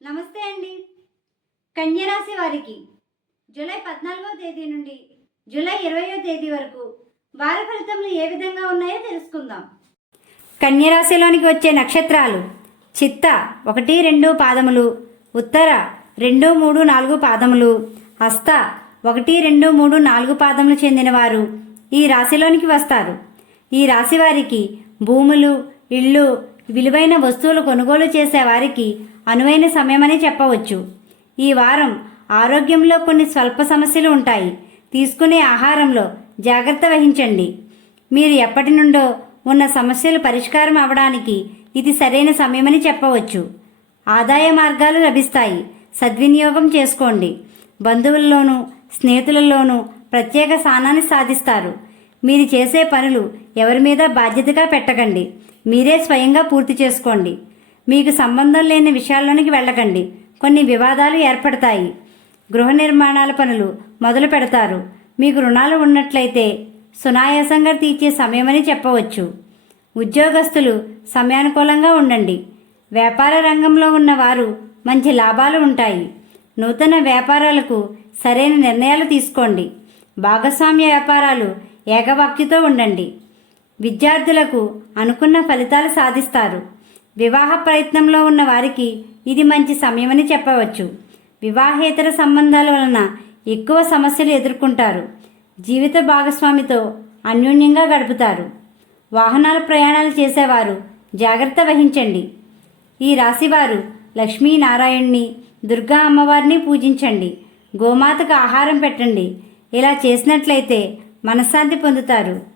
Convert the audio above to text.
నమస్తే అండి. కన్యరాశి వారికి జూలై పద్నాలుగో తేదీ నుండి జూలై ఇరవయో తేదీ వరకు వార ఫలితములు ఏ విధంగా ఉన్నాయో తెలుసుకుందాం. కన్యరాశిలోనికి వచ్చే నక్షత్రాలు చిత్త ఒకటి రెండు పాదములు ఉత్తర రెండు మూడు నాలుగు పాదములు హస్త ఒకటి రెండు మూడు నాలుగు పాదములు చెందినవారు ఈ రాశిలోనికి వస్తారు. ఈ రాశి వారికి భూములు ఇళ్ళు విలువైన వస్తువులు కొనుగోలు చేసే వారికి అనువైన సమయమని చెప్పవచ్చు. ఈ వారం ఆరోగ్యంలో కొన్ని స్వల్ప సమస్యలు ఉంటాయి. తీసుకునే ఆహారంలో జాగ్రత్త వహించండి. మీరు ఎప్పటి నుండో ఉన్న సమస్యలు పరిష్కారం అవడానికి ఇది సరైన సమయమని చెప్పవచ్చు. ఆదాయ మార్గాలు లభిస్తాయి. సద్వినియోగం చేసుకోండి. బంధువుల్లోనూ స్నేహితులలోనూ ప్రత్యేక స్థానాన్ని సాధిస్తారు. మీరు చేసే పనులు ఎవరి మీద బాధ్యతగా పెట్టకండి. మీరే స్వయంగా పూర్తి చేసుకోండి. మీకు సంబంధం లేని విషయాల్లోనికి వెళ్ళకండి. కొన్ని వివాదాలు ఏర్పడతాయి. గృహ నిర్మాణాల పనులు మొదలు పెడతారు. మీకు రుణాలు ఉన్నట్లయితే సునాయాసంగా తీర్చే సమయమని చెప్పవచ్చు. ఉద్యోగస్తులు సమయానుకూలంగా ఉండండి. వ్యాపార రంగంలో ఉన్న వారు మంచి లాభాలు ఉంటాయి. నూతన వ్యాపారాలకు సరైన నిర్ణయాలు తీసుకోండి. భాగస్వామ్య వ్యాపారాలు ఏకవాక్యతో ఉండండి. విద్యార్థులకు అనుకున్న ఫలితాలు సాధిస్తారు. వివాహ ప్రయత్నంలో ఉన్న వారికి ఇది మంచి సమయమని చెప్పవచ్చు. వివాహేతర సంబంధాల వలన ఎక్కువ సమస్యలు ఎదుర్కొంటారు. జీవిత భాగస్వామితో అన్యోన్యంగా గడుపుతారు. వాహనాల ప్రయాణాలు చేసేవారు జాగ్రత్త వహించండి. ఈ రాశివారు లక్ష్మీనారాయణ్ణి దుర్గా అమ్మవారిని పూజించండి. గోమాతకు ఆహారం పెట్టండి. ఇలా చేసినట్లయితే మనశ్శాంతి పొందుతారు.